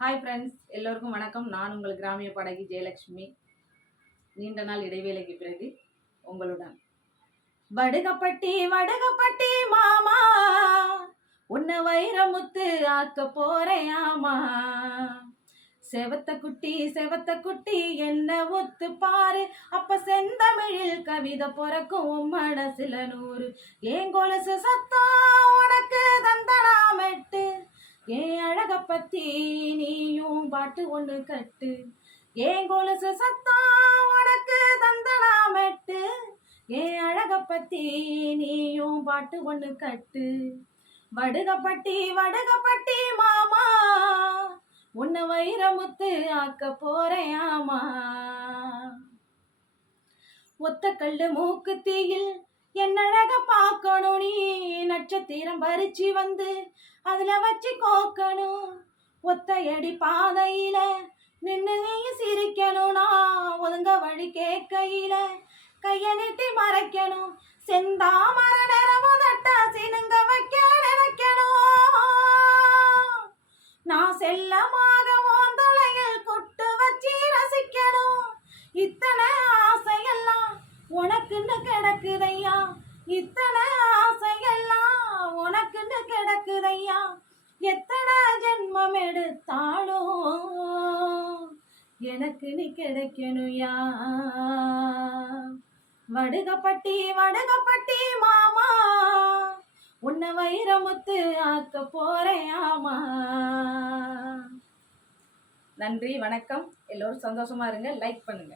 Hi friends, எல்லோருக்கும் வணக்கம். நான் உங்கள் கிராமிய பாடகி ஜெயலட்சுமி. நீண்ட நாள் இடைவேளைக்கு பிறகு உங்களுடன். வடுகப்பட்டி வடுகப்பட்டி மாமா, உன்னை வைரமுத்து ஆக்க போறேன் ஆமா. செவத்த குட்டி என்ன ஒத்து பாரு, அப்ப செந்தமிழில் கவிதை பிறக்கும் மனசுல 100. ஏன் கொலுசு சத்தம் உனக்கு தந்தனாமெட்டு, ஏன் அழக பத்தி நீயும் பாட்டு ஒண்ணு கட்டு. ஏன் கொலுசு சத்தம் உனக்கு தந்தனாமெட்டு, ஏன் அழக பத்தி நீயும் பாட்டு ஒண்ணு கட்டு. வடுகப்பட்டி மாமா, உன்னை வைரமுத்து ஆக்க போறேன் ஆமா. ஒத்த கல்லு மூக்கு தீயில் என்னழக பார்க்கணும், நீ நட்சத்திரம் பறிச்சு வந்து அதுல வச்சு கோக்கணும். ஒத்தையடி பாதையில நின்று நீ சிரிக்கணும், நான் ஒதுங்க வழி கேட்கையில கைய நீட்டி மறைக்கணும். செந்தாமர நிறவதட்ட சினுங்க வைக்க நினைக்கணும். நான் செல்லமாக ஓந்தலையில் கொட்டு வச்சு ரசிக்கணும். இத்தனை ஆசையெல்லாம் உனக்குன்னு கிடக்குதையா, இத்தனை ஆசையெல்லாம் உனக்குன்னு கிடக்குதையா. எத்தனை ஜென்மம் எடுத்தாலும் எனக்கு நீ கிடைக்கணுயா. வடுகப்பட்டி மாமா, உன்னை வைரமுத்து ஆக்க போறேன் ஆமா. நன்றி, வணக்கம். எல்லோரும் சந்தோஷமா இருங்க. லைக் பண்ணுங்க.